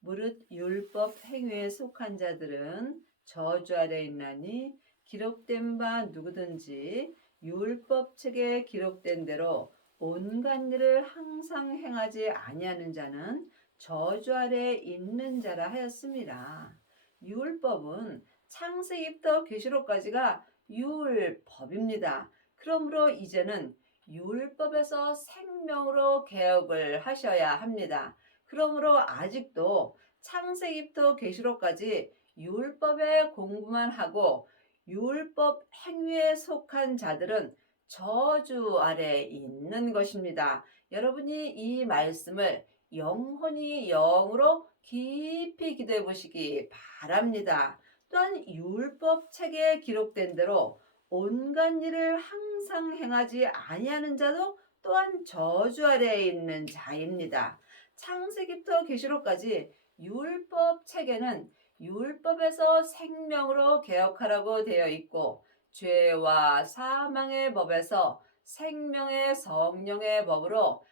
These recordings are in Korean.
무릇 율법 행위에 속한 자들은 저주 아래 있나니 기록된 바 누구든지 율법 책에 기록된 대로 온갖 일을 항상 행하지 아니하는 자는 저주 아래 있는 자라 하였습니다. 율법은 창세기부터 계시록까지가 율법입니다. 그러므로 이제는 율법에서 생명으로 개혁을 하셔야 합니다. 그러므로 아직도 창세기부터 계시록까지 율법의 공부만 하고 율법 행위에 속한 자들은 저주 아래 있는 것입니다. 여러분이 이 말씀을 영혼이 영으로 깊이 기도해 보시기 바랍니다. 또한 율법 책에 기록된 대로 온갖 일을 항상 행하지 아니하는 자도 또한 저주 아래에 있는 자입니다. 창세기부터 계시록까지 율법 책에는 율법에서 생명으로 개혁하라고 되어 있고 죄와 사망의 법에서 생명의 성령의 법으로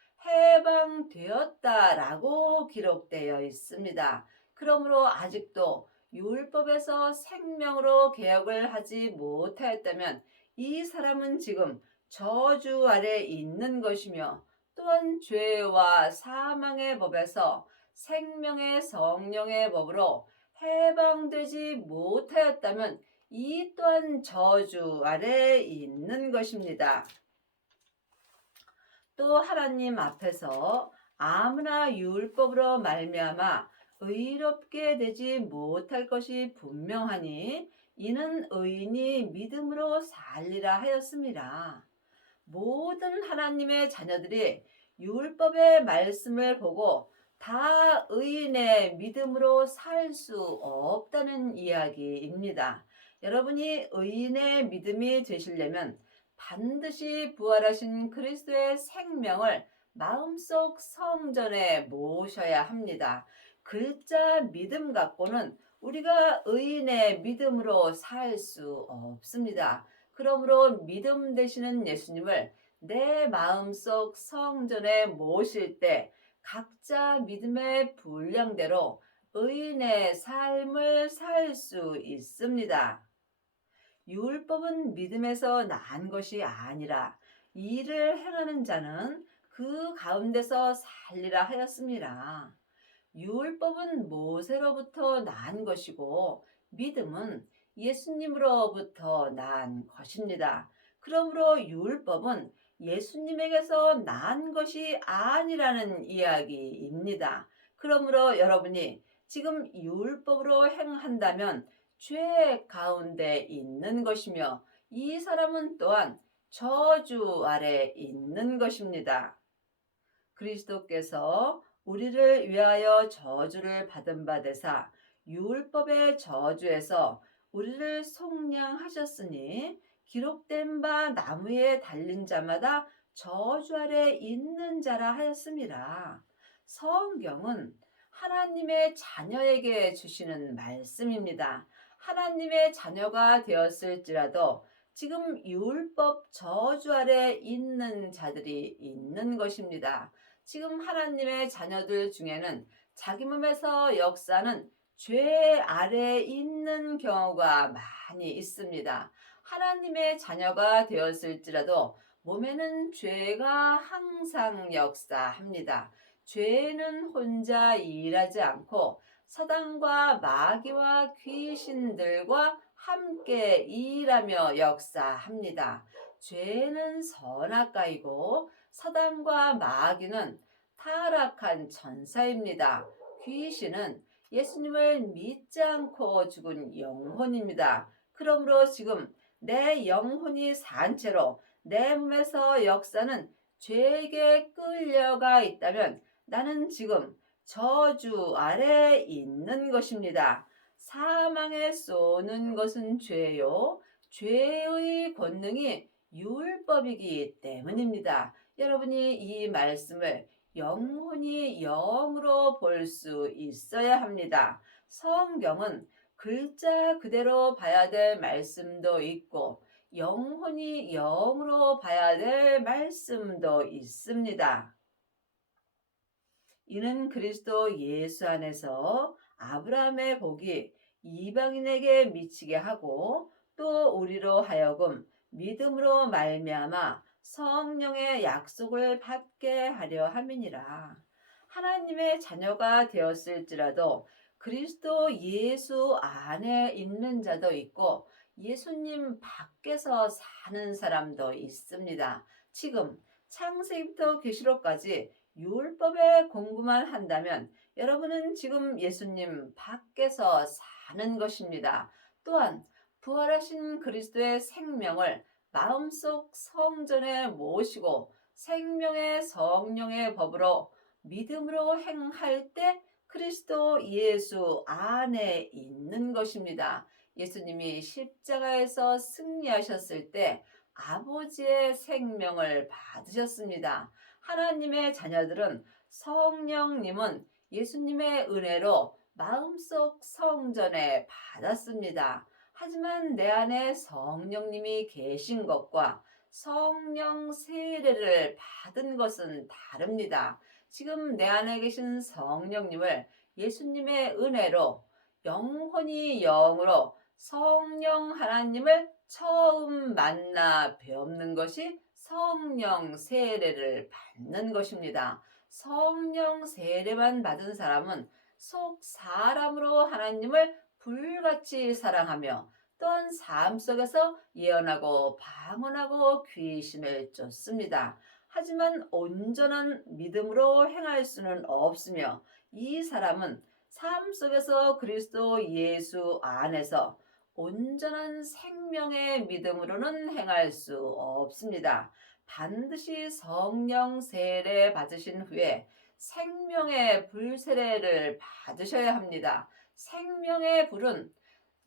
해방되었다라고 기록되어 있습니다. 그러므로 아직도 율법에서 생명으로 개혁을 하지 못하였다면 이 사람은 지금 저주 아래 있는 것이며 또한 죄와 사망의 법에서 생명의 성령의 법으로 해방되지 못하였다면 이 또한 저주 아래 있는 것입니다. 또 하나님 앞에서 아무나 율법으로 말미암아 의롭게 되지 못할 것이 분명하니 이는 의인이 믿음으로 살리라 하였습니다. 모든 하나님의 자녀들이 율법의 말씀을 보고 다 의인의 믿음으로 살 수 없다는 이야기입니다. 여러분이 의인의 믿음이 되시려면 반드시 부활하신 그리스도의 생명을 마음속 성전에 모셔야 합니다. 글자 믿음 갖고는 우리가 의인의 믿음으로 살 수 없습니다. 그러므로 믿음 되시는 예수님을 내 마음속 성전에 모실 때 각자 믿음의 분량대로 의인의 삶을 살 수 있습니다. 율법은 믿음에서 난 것이 아니라 이를 행하는 자는 그 가운데서 살리라 하였습니다. 율법은 모세로부터 난 것이고 믿음은 예수님으로부터 난 것입니다. 그러므로 율법은 예수님에게서 난 것이 아니라는 이야기입니다. 그러므로 여러분이 지금 율법으로 행한다면 죄 가운데 있는 것이며 이 사람은 또한 저주 아래 있는 것입니다. 그리스도께서 우리를 위하여 저주를 받은 바 되사 율법의 저주에서 우리를 속량하셨으니 기록된 바 나무에 달린 자마다 저주 아래 있는 자라 하였습니다. 성경은 하나님의 자녀에게 주시는 말씀입니다. 하나님의 자녀가 되었을지라도 지금 율법 저주 아래 있는 자들이 있는 것입니다. 지금 하나님의 자녀들 중에는 자기 몸에서 역사는 죄 아래에 있는 경우가 많이 있습니다. 하나님의 자녀가 되었을지라도 몸에는 죄가 항상 역사합니다. 죄는 혼자 일하지 않고 사단과 마귀와 귀신들과 함께 일하며 역사합니다. 죄는 선악가이고 사단과 마귀는 타락한 천사입니다. 귀신은 예수님을 믿지 않고 죽은 영혼입니다. 그러므로 지금 내 영혼이 산 채로 내 몸에서 역사는 죄에게 끌려가 있다면 나는 지금 저주 아래 있는 것입니다. 사망에 쏘는 것은 죄요. 죄의 권능이 율법이기 때문입니다. 여러분이 이 말씀을 영혼이 영으로 볼 수 있어야 합니다. 성경은 글자 그대로 봐야 될 말씀도 있고 영혼이 영으로 봐야 될 말씀도 있습니다. 이는 그리스도 예수 안에서 아브라함의 복이 이방인에게 미치게 하고 또 우리로 하여금 믿음으로 말미암아 성령의 약속을 받게 하려 함이니라. 하나님의 자녀가 되었을지라도 그리스도 예수 안에 있는 자도 있고 예수님 밖에서 사는 사람도 있습니다. 지금 창세기부터 계시록까지 율법의 공부만 한다면 여러분은 지금 예수님 밖에서 사는 것입니다. 또한 부활하신 그리스도의 생명을 마음속 성전에 모시고 생명의 성령의 법으로 믿음으로 행할 때 그리스도 예수 안에 있는 것입니다. 예수님이 십자가에서 승리하셨을 때 아버지의 생명을 받으셨습니다. 하나님의 자녀들은 성령님은 예수님의 은혜로 마음속 성전에 받았습니다. 하지만 내 안에 성령님이 계신 것과 성령 세례를 받은 것은 다릅니다. 지금 내 안에 계신 성령님을 예수님의 은혜로 영혼이 영으로 성령 하나님을 처음 만나 뵙는 것이 성령 세례를 받는 것입니다. 성령 세례만 받은 사람은 속 사람으로 하나님을 불같이 사랑하며 또한 삶 속에서 예언하고 방언하고 귀신을 쫓습니다. 하지만 온전한 믿음으로 행할 수는 없으며 이 사람은 삶 속에서 그리스도 예수 안에서 온전한 생명의 믿음으로는 행할 수 없습니다. 반드시 성령 세례 받으신 후에 생명의 불 세례를 받으셔야 합니다. 생명의 불은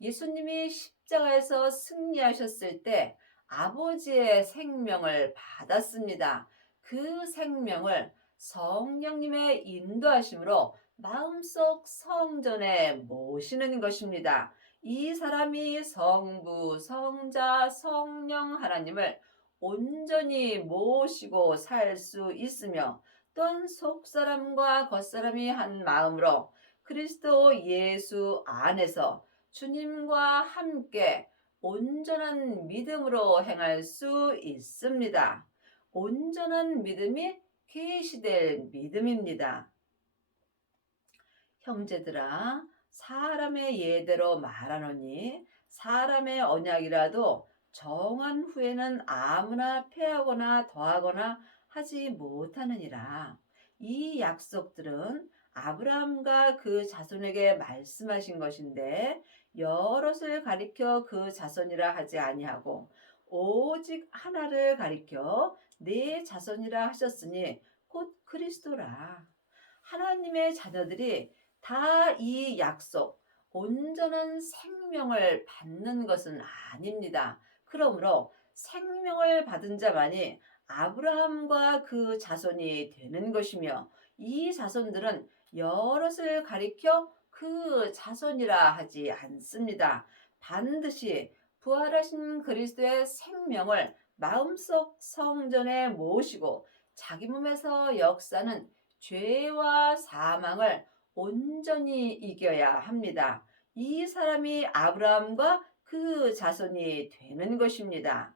예수님이 십자가에서 승리하셨을 때 아버지의 생명을 받았습니다. 그 생명을 성령님의 인도하심으로 마음속 성전에 모시는 것입니다. 이 사람이 성부, 성자, 성령 하나님을 온전히 모시고 살 수 있으며 또한 속사람과 겉사람이 한 마음으로 그리스도 예수 안에서 주님과 함께 온전한 믿음으로 행할 수 있습니다. 온전한 믿음이 계시될 믿음입니다. 형제들아, 사람의 예대로 말하노니 사람의 언약이라도 정한 후에는 아무나 폐하거나 더하거나 하지 못하느니라. 이 약속들은 아브라함과 그 자손에게 말씀하신 것인데 여럿을 가리켜 그 자손이라 하지 아니하고 오직 하나를 가리켜 네 자손이라 하셨으니 곧 그리스도라. 하나님의 자녀들이 다 이 약속, 온전한 생명을 받는 것은 아닙니다. 그러므로 생명을 받은 자만이 아브라함과 그 자손이 되는 것이며 이 자손들은 여럿을 가리켜 그 자손이라 하지 않습니다. 반드시 부활하신 그리스도의 생명을 마음속 성전에 모시고 자기 몸에서 역사는 죄와 사망을 온전히 이겨야 합니다. 이 사람이 아브라함과 그 자손이 되는 것입니다.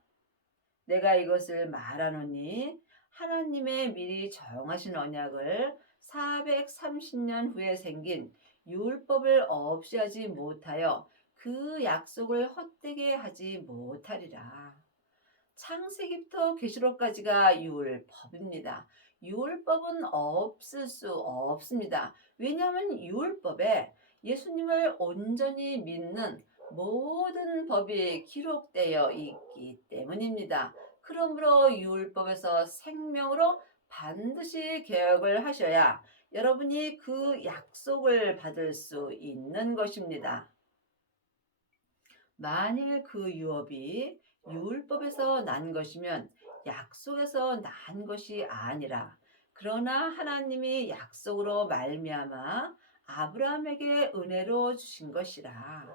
내가 이것을 말하노니 하나님의 미리 정하신 언약을 430년 후에 생긴 율법을 없이 하지 못하여 그 약속을 헛되게 하지 못하리라. 창세기부터 계시록까지가 율법입니다. 율법은 없을 수 없습니다. 왜냐하면 율법에 예수님을 온전히 믿는 모든 법이 기록되어 있기 때문입니다. 그러므로 율법에서 생명으로 반드시 개혁을 하셔야 여러분이 그 약속을 받을 수 있는 것입니다. 만일 그 유업이 율법에서 난 것이면 약속에서 난 것이 아니라 그러나 하나님이 약속으로 말미암아 아브라함에게 은혜로 주신 것이라.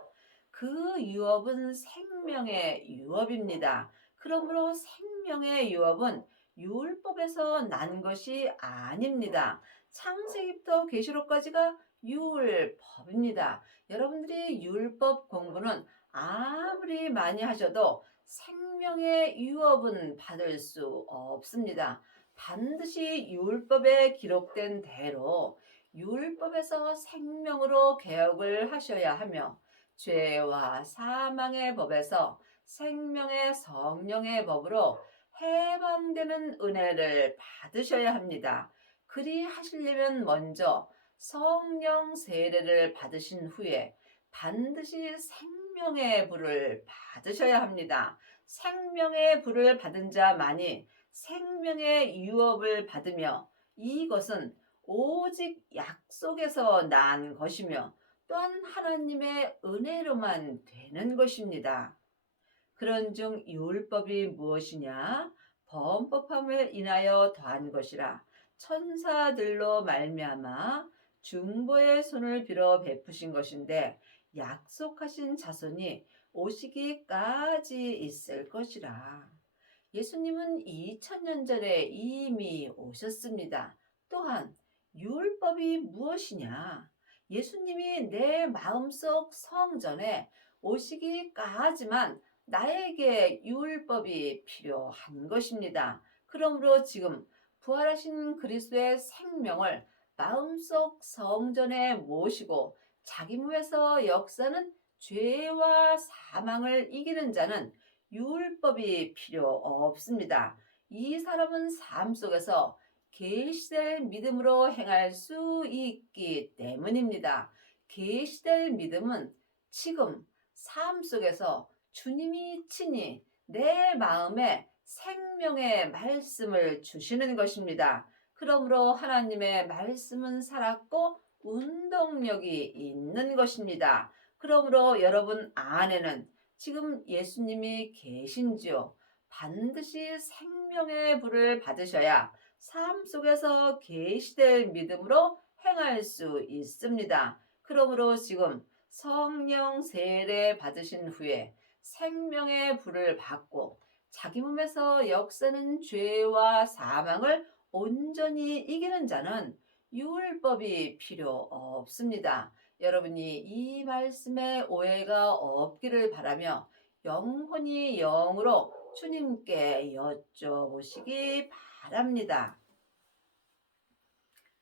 그 유업은 생명의 유업입니다. 그러므로 생명의 유업은 율법에서 난 것이 아닙니다. 창세기부터 계시록까지가 율법입니다. 여러분들이 율법 공부는 아무리 많이 하셔도 생명의 유업은 받을 수 없습니다. 반드시 율법에 기록된 대로 율법에서 생명으로 개혁을 하셔야 하며, 죄와 사망의 법에서 생명의 성령의 법으로 해방되는 은혜를 받으셔야 합니다. 그리 하시려면 먼저 성령 세례를 받으신 후에 반드시 생명의 불을 받으셔야 합니다. 생명의 불을 받은 자만이 생명의 유업을 받으며, 이것은 오직 약속에서 난 것이며 또한 하나님의 은혜로만 되는 것입니다. 그런즉 율법이 무엇이냐? 범법함을 인하여 더한 것이라. 천사들로 말미암아 중보의 손을 빌어 베푸신 것인데, 약속하신 자손이 오시기까지 있을 것이라. 예수님은 2000년 전에 이미 오셨습니다. 또한 율법이 무엇이냐? 예수님이 내 마음속 성전에 오시기까지만 나에게 율법이 필요한 것입니다. 그러므로 지금 부활하신 그리스도의 생명을 마음속 성전에 모시고 자기 몸에서 역사는 죄와 사망을 이기는 자는 율법이 필요 없습니다. 이 사람은 삶 속에서 계시될 믿음으로 행할 수 있기 때문입니다. 계시될 믿음은 지금 삶 속에서 주님이 친히 내 마음에 생명의 말씀을 주시는 것입니다. 그러므로 하나님의 말씀은 살았고 운동력이 있는 것입니다. 그러므로 여러분 안에는 지금 예수님이 계신지요? 반드시 생명의 불을 받으셔야 삶 속에서 계시될 믿음으로 행할 수 있습니다. 그러므로 지금 성령 세례 받으신 후에 생명의 불을 받고 자기 몸에서 역사는 죄와 사망을 온전히 이기는 자는 율법이 필요 없습니다. 여러분이 이 말씀에 오해가 없기를 바라며 영혼이 영으로 주님께 여쭤보시기 바랍니다.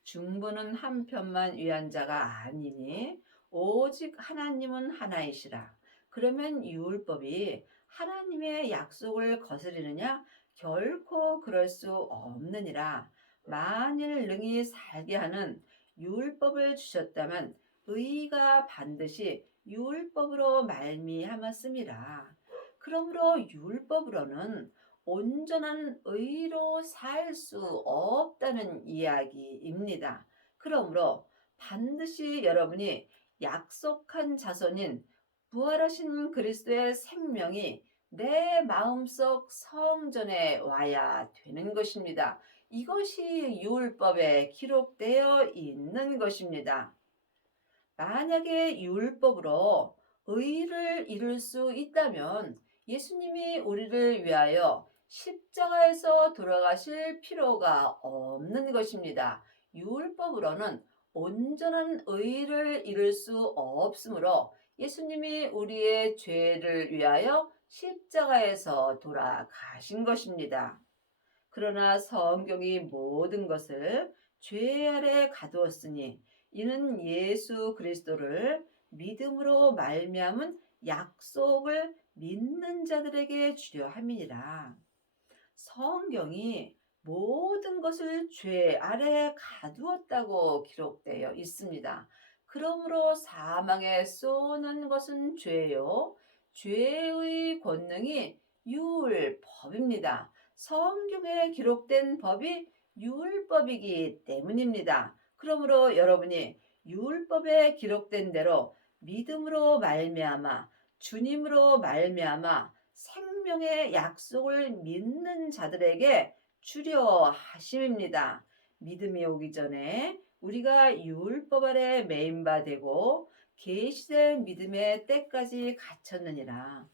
중보는 한 편만 위한 자가 아니니 오직 하나님은 하나이시라. 그러면 율법이 하나님의 약속을 거스르느냐? 결코 그럴 수 없느니라. 만일 능히 살게 하는 율법을 주셨다면 의가 반드시 율법으로 말미암았음이라. 그러므로 율법으로는 온전한 의로 살 수 없다는 이야기입니다. 그러므로 반드시 여러분이 약속한 자손인 부활하신 그리스도의 생명이 내 마음속 성전에 와야 되는 것입니다. 이것이 율법에 기록되어 있는 것입니다. 만약에 율법으로 의를 이룰 수 있다면 예수님이 우리를 위하여 십자가에서 돌아가실 필요가 없는 것입니다. 율법으로는 온전한 의를 이룰 수 없으므로 예수님이 우리의 죄를 위하여 십자가에서 돌아가신 것입니다. 그러나 성경이 모든 것을 죄 아래 가두었으니 이는 예수 그리스도를 믿음으로 말미암은 약속을 믿는 자들에게 주려 함이니라. 성경이 모든 것을 죄 아래 가두었다고 기록되어 있습니다. 그러므로 사망에 쏘는 것은 죄요, 죄의 권능이 율법입니다. 성경에 기록된 법이 율법이기 때문입니다. 그러므로 여러분이 율법에 기록된 대로 믿음으로 말미암아 주님으로 말미암아 생명의 약속을 믿는 자들에게 주려 하심입니다. 믿음이 오기 전에 우리가 율법 아래 매인 바 되고 계시될 믿음의 때까지 갇혔느니라.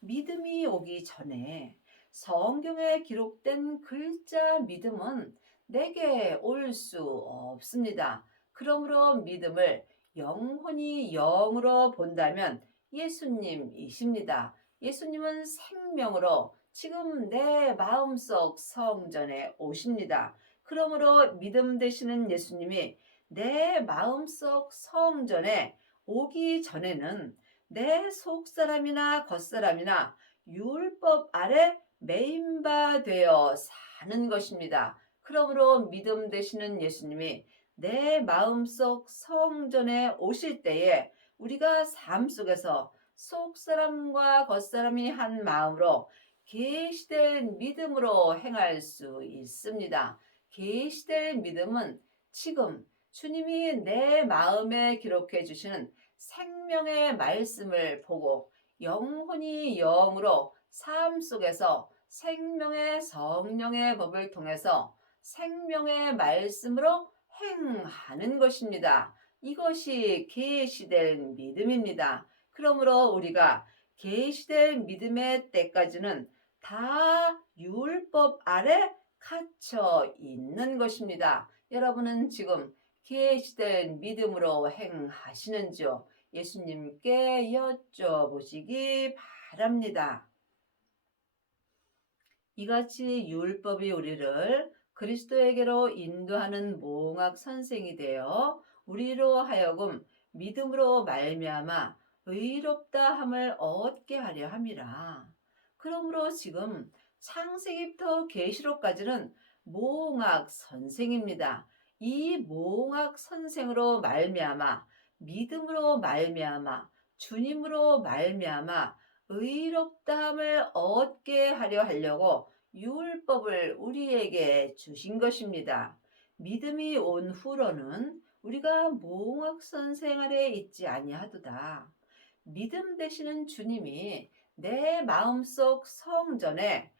믿음이 오기 전에 성경에 기록된 글자 믿음은 내게 올 수 없습니다. 그러므로 믿음을 영혼이 영으로 본다면 예수님이십니다. 예수님은 생명으로 지금 내 마음속 성전에 오십니다. 그러므로 믿음 되시는 예수님이 내 마음속 성전에 오기 전에는 내 속사람이나 겉사람이나 율법 아래 매인바 되어 사는 것입니다. 그러므로 믿음 되시는 예수님이 내 마음속 성전에 오실 때에 우리가 삶 속에서 속사람과 겉사람이 한 마음으로 계시된 믿음으로 행할 수 있습니다. 계시될 믿음은 지금 주님이 내 마음에 기록해 주시는 생명의 말씀을 보고 영혼이 영으로 삶 속에서 생명의 성령의 법을 통해서 생명의 말씀으로 행하는 것입니다. 이것이 계시된 믿음입니다. 그러므로 우리가 계시될 믿음의 때까지는 다 율법 아래 갇혀 있는 것입니다. 여러분은 지금 계시된 믿음으로 행하시는지요? 예수님께 여쭤보시기 바랍니다. 이같이 율법이 우리를 그리스도에게로 인도하는 몽학 선생이 되어 우리로 하여금 믿음으로 말미암아 의롭다 함을 얻게 하려 함이라. 그러므로 지금 창세기부터 계시록까지는 몽학 선생입니다. 이 몽학 선생으로 말미암아 믿음으로 말미암아 주님으로 말미암아 의롭다함을 얻게 하려 하려고 율법을 우리에게 주신 것입니다. 믿음이 온 후로는 우리가 몽학 선생 아래 있지 아니하도다. 믿음 되시는 주님이 내 마음속 성전에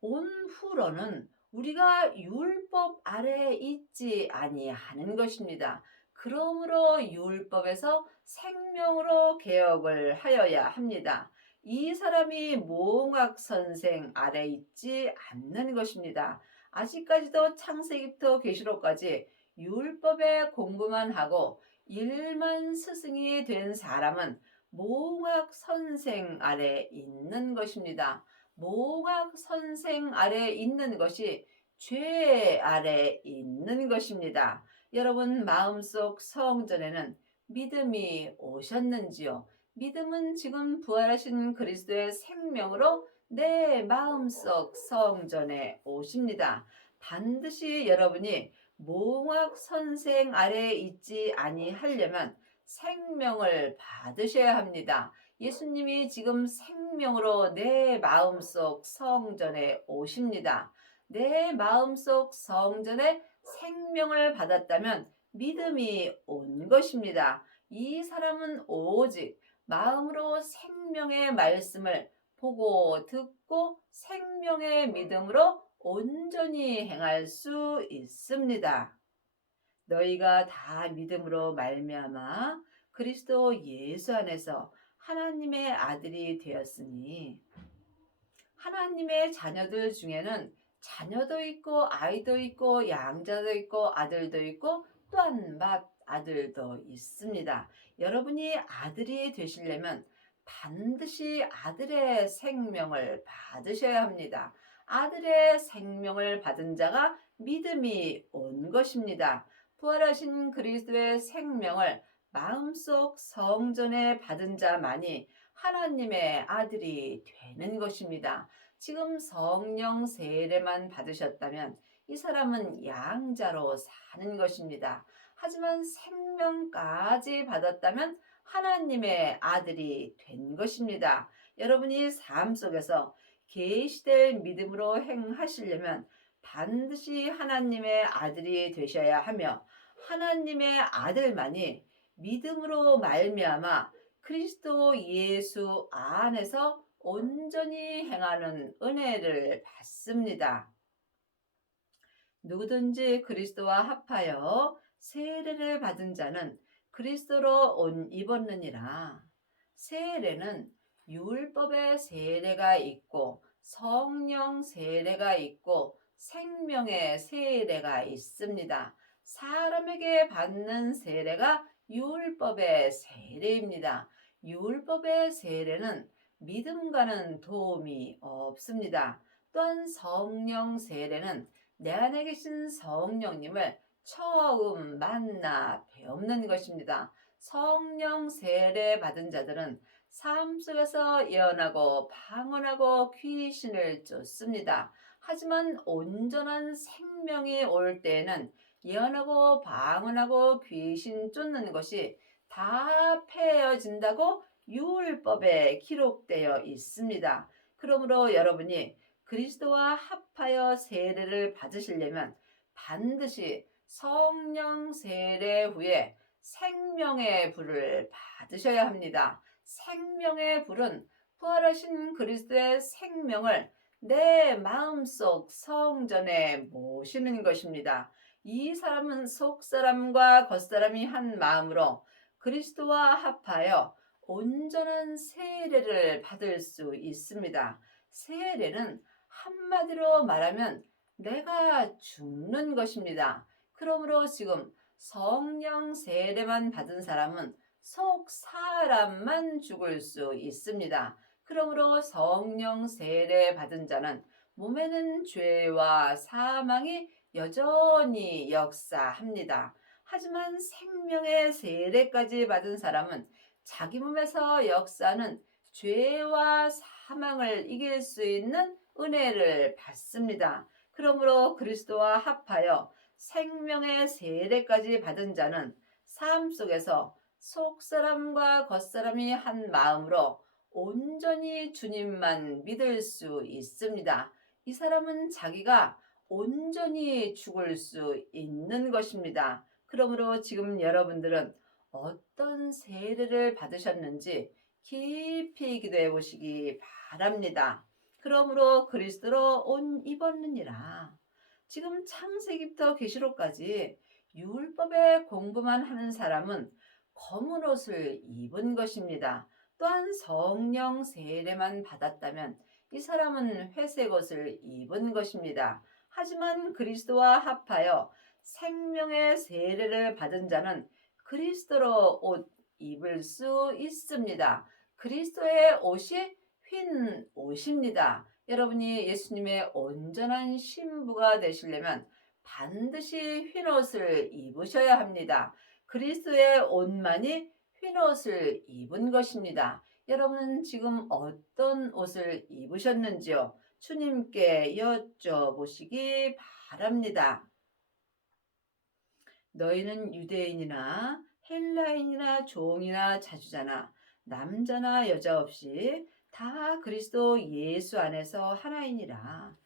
온 후로는 우리가 율법 아래에 있지 아니하는 것입니다. 그러므로 율법에서 생명으로 개혁을 하여야 합니다. 이 사람이 몽학 선생 아래 있지 않는 것입니다. 아직까지도 창세기부터 계시록까지 율법의 공부만 하고 일만 스승이 된 사람은 몽학 선생 아래 있는 것입니다. 몽학 선생 아래 있는 것이 죄 아래 있는 것입니다. 여러분 마음속 성전에는 믿음이 오셨는지요? 믿음은 지금 부활하신 그리스도의 생명으로 내 마음속 성전에 오십니다. 반드시 여러분이 몽학 선생 아래에 있지 아니하려면 생명을 받으셔야 합니다. 예수님이 지금 생명으로 내 마음속 성전에 오십니다. 내 마음속 성전에 생명을 받았다면 믿음이 온 것입니다. 이 사람은 오직 마음으로 생명의 말씀을 보고 듣고 생명의 믿음으로 온전히 행할 수 있습니다. 너희가 다 믿음으로 말미암아 그리스도 예수 안에서 하나님의 아들이 되었으니 하나님의 자녀들 중에는 자녀도 있고 아이도 있고 양자도 있고 아들도 있고 또한 맏아들도 있습니다. 여러분이 아들이 되시려면 반드시 아들의 생명을 받으셔야 합니다. 아들의 생명을 받은 자가 믿음이 온 것입니다. 부활하신 그리스도의 생명을 마음속 성전에 받은 자만이 하나님의 아들이 되는 것입니다. 지금 성령 세례만 받으셨다면 이 사람은 양자로 사는 것입니다. 하지만 생명까지 받았다면 하나님의 아들이 된 것입니다. 여러분이 삶 속에서 계시될 믿음으로 행하시려면 반드시 하나님의 아들이 되셔야 하며 하나님의 아들만이 믿음으로 말미암아 그리스도 예수 안에서 온전히 행하는 은혜를 받습니다. 누구든지 그리스도와 합하여 세례를 받은 자는 그리스도로 옷 입었느니라. 세례는 율법의 세례가 있고 성령 세례가 있고 생명의 세례가 있습니다. 사람에게 받는 세례가 율법의 세례입니다. 율법의 세례는 믿음과는 도움이 없습니다. 또한 성령 세례는 내 안에 계신 성령님을 처음 만나 배우는 것입니다. 성령 세례 받은 자들은 삶 속에서 예언하고 방언하고 귀신을 쫓습니다. 하지만 온전한 생명이 올 때에는 예언하고 방언하고 귀신 쫓는 것이 다 폐해진다고 율법에 기록되어 있습니다. 그러므로 여러분이 그리스도와 합하여 세례를 받으시려면 반드시 성령 세례 후에 생명의 불을 받으셔야 합니다. 생명의 불은 부활하신 그리스도의 생명을 내 마음속 성전에 모시는 것입니다. 이 사람은 속사람과 겉사람이 한 마음으로 그리스도와 합하여 온전한 세례를 받을 수 있습니다. 세례는 한마디로 말하면 내가 죽는 것입니다. 그러므로 지금 성령 세례만 받은 사람은 속 사람만 죽을 수 있습니다. 그러므로 성령 세례 받은 자는 몸에는 죄와 사망이 여전히 역사합니다. 하지만 생명의 세례까지 받은 사람은 자기 몸에서 역사하는 죄와 사망을 이길 수 있는 은혜를 받습니다. 그러므로 그리스도와 합하여 생명의 세례까지 받은 자는 삶 속에서 속사람과 겉사람이 한 마음으로 온전히 주님만 믿을 수 있습니다. 이 사람은 자기가 온전히 죽을 수 있는 것입니다. 그러므로 지금 여러분들은 어떤 세례를 받으셨는지 깊이 기도해 보시기 바랍니다. 그러므로 그리스도로 옷 입었느니라. 지금 창세기부터 계시록까지 율법의 공부만 하는 사람은 검은 옷을 입은 것입니다. 또한 성령 세례만 받았다면 이 사람은 회색 옷을 입은 것입니다. 하지만 그리스도와 합하여 생명의 세례를 받은 자는 그리스도로 옷 입을 수 있습니다. 그리스도의 옷이 흰 옷입니다. 여러분이 예수님의 온전한 신부가 되시려면 반드시 흰 옷을 입으셔야 합니다. 그리스도의 옷만이 흰 옷을 입은 것입니다. 여러분은 지금 어떤 옷을 입으셨는지요? 주님께 여쭤보시기 바랍니다. 너희는 유대인이나 헬라인이나 종이나 자주자나 남자나 여자 없이 다 그리스도 예수 안에서 하나이니라.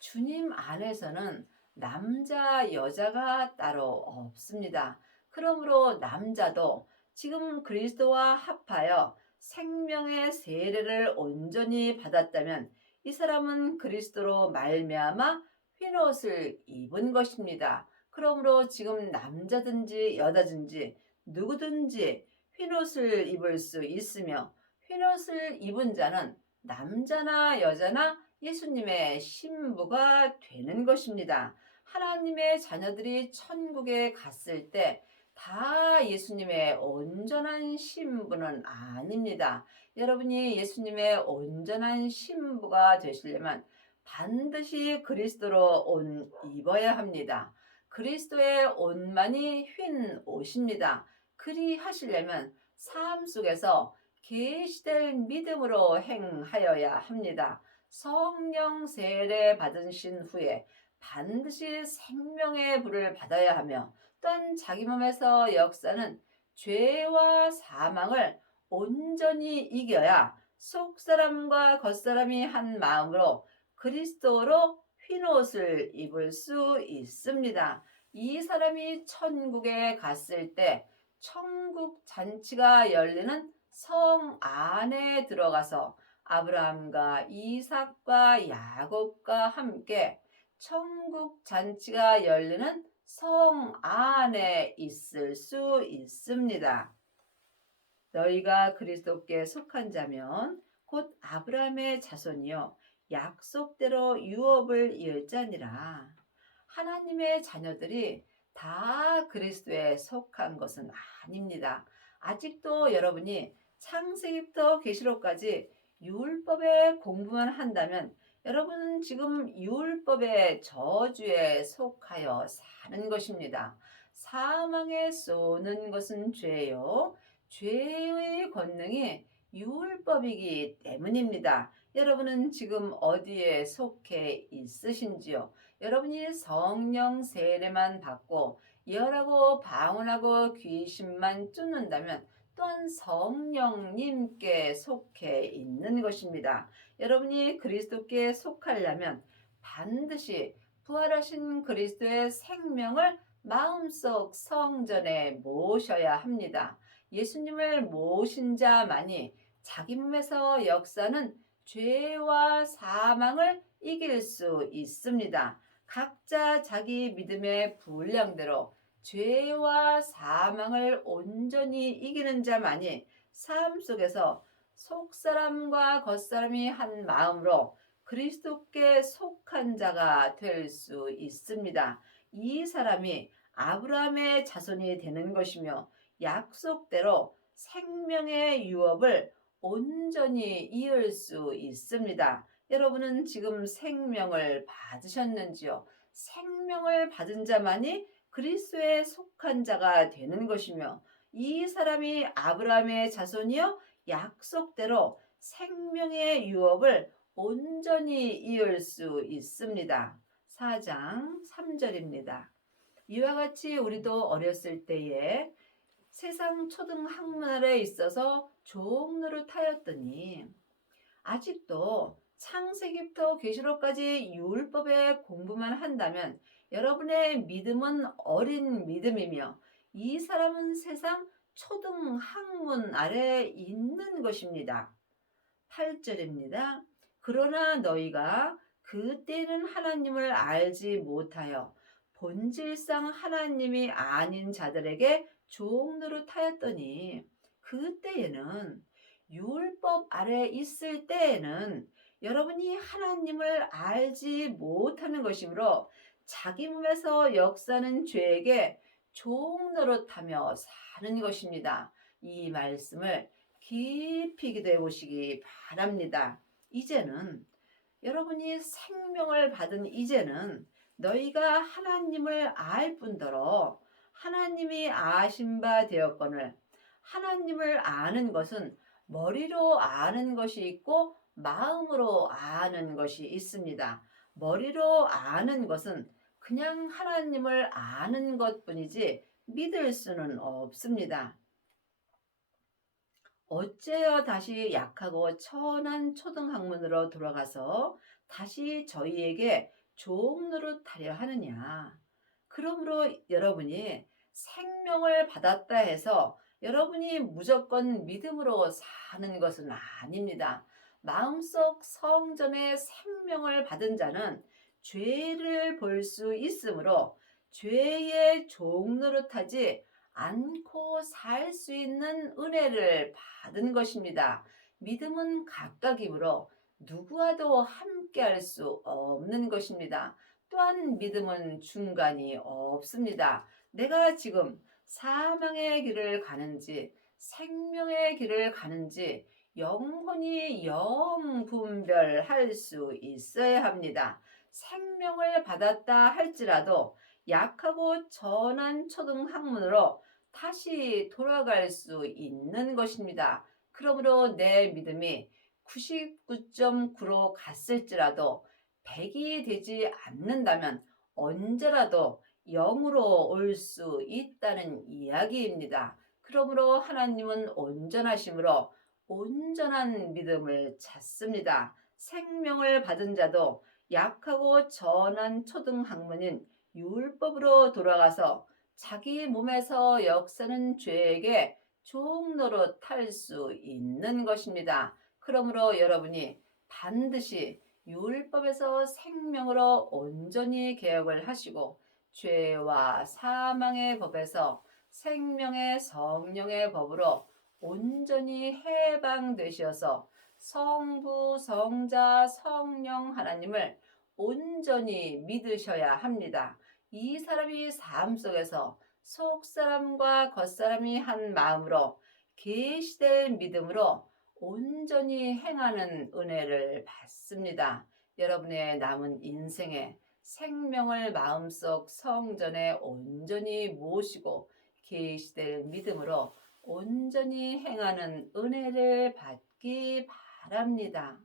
주님 안에서는 남자 여자가 따로 없습니다. 그러므로 남자도 지금 그리스도와 합하여 생명의 세례를 온전히 받았다면 이 사람은 그리스도로 말미암아 흰옷을 입은 것입니다. 그러므로 지금 남자든지 여자든지 누구든지 흰옷을 입을 수 있으며 흰옷을 입은 자는 남자나 여자나 예수님의 신부가 되는 것입니다. 하나님의 자녀들이 천국에 갔을 때 다 예수님의 온전한 신부는 아닙니다. 여러분이 예수님의 온전한 신부가 되시려면 반드시 그리스도로 옷 입어야 합니다. 그리스도의 옷만이 흰 옷입니다. 그리 하시려면 삶 속에서 계시될 믿음으로 행하여야 합니다. 성령 세례 받으신 후에 반드시 생명의 불을 받아야 하며 또한 자기 몸에서 역사는 죄와 사망을 온전히 이겨야 속사람과 겉사람이 한 마음으로 그리스도로 흰옷을 입을 수 있습니다. 이 사람이 천국에 갔을 때 천국 잔치가 열리는 성 안에 들어가서 아브라함과 이삭과 야곱과 함께 천국 잔치가 열리는 성 안에 있을 수 있습니다. 너희가 그리스도께 속한 자면 곧 아브라함의 자손이요 약속대로 유업을 이을자니라. 하나님의 자녀들이 다 그리스도에 속한 것은 아닙니다. 아직도 여러분이 창세기부터 계시록까지 율법의 공부만 한다면 여러분은 지금 율법의 저주에 속하여 사는 것입니다. 사망에 쏘는 것은 죄요. 죄의 권능이 율법이기 때문입니다. 여러분은 지금 어디에 속해 있으신지요? 여러분이 성령 세례만 받고 열하고 방언하고 귀신만 쫓는다면 또한 성령님께 속해 있는 것입니다. 여러분이 그리스도께 속하려면 반드시 부활하신 그리스도의 생명을 마음속 성전에 모셔야 합니다. 예수님을 모신 자만이 자기 몸에서 역사는 죄와 사망을 이길 수 있습니다. 각자 자기 믿음의 분량대로 죄와 사망을 온전히 이기는 자만이 삶 속에서 속사람과 겉사람이 한 마음으로 그리스도께 속한 자가 될 수 있습니다. 이 사람이 아브라함의 자손이 되는 것이며 약속대로 생명의 유업을 온전히 이을 수 있습니다. 여러분은 지금 생명을 받으셨는지요? 생명을 받은 자만이 그리스도에 속한 자가 되는 것이며 이 사람이 아브라함의 자손이요 약속대로 생명의 유업을 온전히 이을 수 있습니다. 4장 3절입니다. 이와 같이 우리도 어렸을 때에 세상 초등 학문에 있어서 종노릇하였더니 아직도 창세기부터 계시록까지 율법의 공부만 한다면 여러분의 믿음은 어린 믿음이며 이 사람은 세상 초등 학문 아래 있는 것입니다. 8절입니다. 그러나 너희가 그때는 하나님을 알지 못하여 본질상 하나님이 아닌 자들에게 종노릇하였더니 그때에는 율법 아래 있을 때에는 여러분이 하나님을 알지 못하는 것이므로 자기 몸에서 역사는 죄에게 종노릇하며 사는 것입니다. 이 말씀을 깊이 기도해 보시기 바랍니다. 이제는 여러분이 생명을 받은 이제는 너희가 하나님을 알 뿐더러 하나님이 아신 바 되었거늘 하나님을 아는 것은 머리로 아는 것이 있고 마음으로 아는 것이 있습니다. 머리로 아는 것은 그냥 하나님을 아는 것뿐이지 믿을 수는 없습니다. 어째여 다시 약하고 천한 초등학문으로 돌아가서 다시 저희에게 종노릇하려 하느냐. 그러므로 여러분이 생명을 받았다 해서 여러분이 무조건 믿음으로 사는 것은 아닙니다. 마음속 성전의 생명을 받은 자는 죄를 볼 수 있으므로 죄의 종노릇하지 않고 살 수 있는 은혜를 받은 것입니다. 믿음은 각각이므로 누구와도 함께할 수 없는 것입니다. 또한 믿음은 중간이 없습니다. 내가 지금 사망의 길을 가는지 생명의 길을 가는지 영혼이 영분별할 수 있어야 합니다. 생명을 받았다 할지라도 약하고 전한 초등학문으로 다시 돌아갈 수 있는 것입니다. 그러므로 내 믿음이 99.9로 갔을지라도 100이 되지 않는다면 언제라도 0으로 올 수 있다는 이야기입니다. 그러므로 하나님은 온전하심으로 온전한 믿음을 찾습니다. 생명을 받은 자도 약하고 전한 초등학문인 율법으로 돌아가서 자기 몸에서 역사는 죄에게 종노릇할 수 있는 것입니다. 그러므로 여러분이 반드시 율법에서 생명으로 온전히 개혁을 하시고 죄와 사망의 법에서 생명의 성령의 법으로 온전히 해방되셔서 성부, 성자, 성령 하나님을 온전히 믿으셔야 합니다. 이 사람이 삶 속에서 속사람과 겉사람이 한 마음으로 계시된 믿음으로 온전히 행하는 은혜를 받습니다. 여러분의 남은 인생에 생명을 마음속 성전에 온전히 모시고 계시될 믿음으로 온전히 행하는 은혜를 받기 바랍니다.